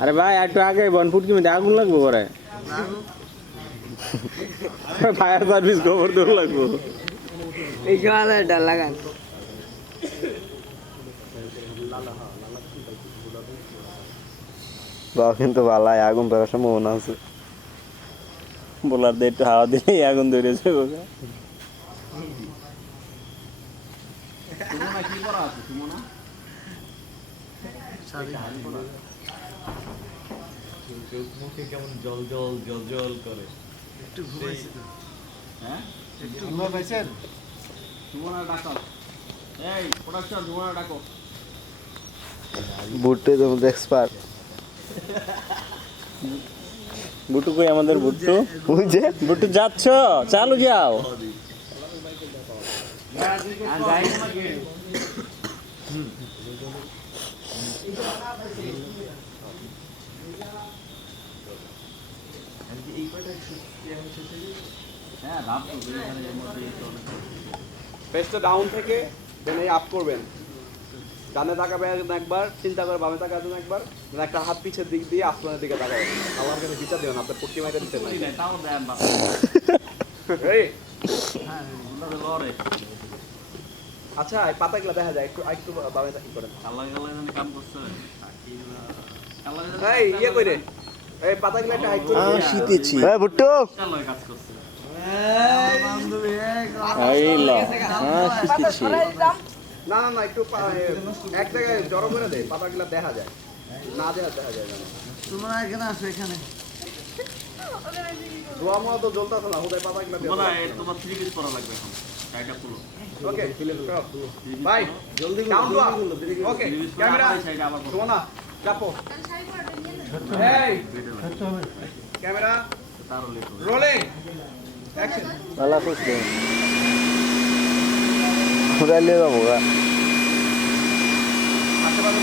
আরে ভাই একটু আগে বনফুট কি মধ্যে আগুন লাগবো করে ফায়ার সার্ভিস খবর দৌড় লাগবো। এই জলে ডাল লাগান। বাবা কিন্তু ভালাই আগুন ধরার সম্ভাবনা আছে। বলার দিয়ে একটু হাওয়া দিলেই আগুন ধরেছে ওকে মুখে কেমন জল জল জল জল করে। এই প্রোডাকশন তোমার ডাকো। বুটে তোমাদের এক্সপার্ট বুটু কই আমাদের বুট্টু যে বুটু যাচ্ছ? চালু যাও। ডাউন থেকে দেন এই আপ করবেন। ডানে তাকাবেন একবার চিন্তা করে বামে তাকাবেন একবার। একটা হাত পিছের দিক দিয়ে আসমানের দিকে তাকাবেন। আমার কাছে বিচার দিবেন আপনার পট্টি মাইটা দিতে নাই আচ্ছা এই পাতাগুলো দেখা যায় একটু একটু বামে তাকি করেন। এই ইয়ে করে এই পাতাগুলো একটা হাইট করে শীতেছি। বুট্টু এই ল। হ্যাঁ শিখেছি না না না একটু এক জায়গায় জড়ো করে দেয় পাতাগুলো দেখা যায়। না দেখা দেখা যায় না। তোমরা এখানে আসো এখানে। ধোয়া মোয়া তো জ্বলতেছে না হুদায় পাতাগুলো ওকে ভাই জলদি down to up okay camera চাপো। এই। ক্যামেরা। রোলিং। অ্যাকশন। ভালো আছিস রে? উড়াইলে যাব। আশেপাশে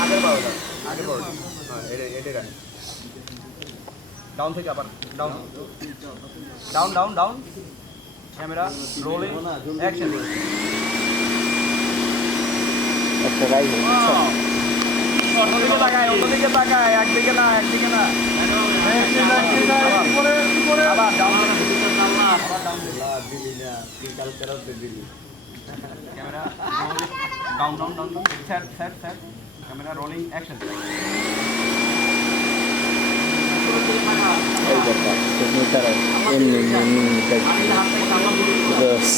আগের বারোটা আগের বারোটা হ্যাঁ এটা এটা রাখ ডাউন থেকে আবার down down down down camera rolling action একটা গাই অন্যদিকে তাকায় অন্যদিকে তাকায় একদিকে না একদিকে না আবার down camera down down down set set set camera rolling action এই ব্যাপার তারা এমনি এমনি এমনি তাই বাস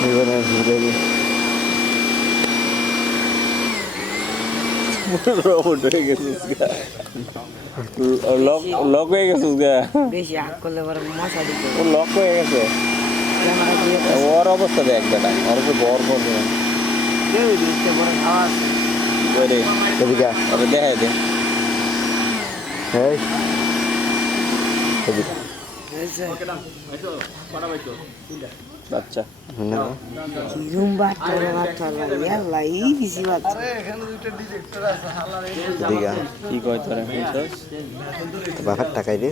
জীবনে ঘুরে রোবট হয়ে গেছিস লক লক হয়ে গেছিস গা লক হয়ে গেছে ওর অবস্থা দেখ বেটা ওর তো বর। ওরে দেখাই দে এই বাচ্চা। রে রে কি কয় তোরা? বাবার টাকাই দে।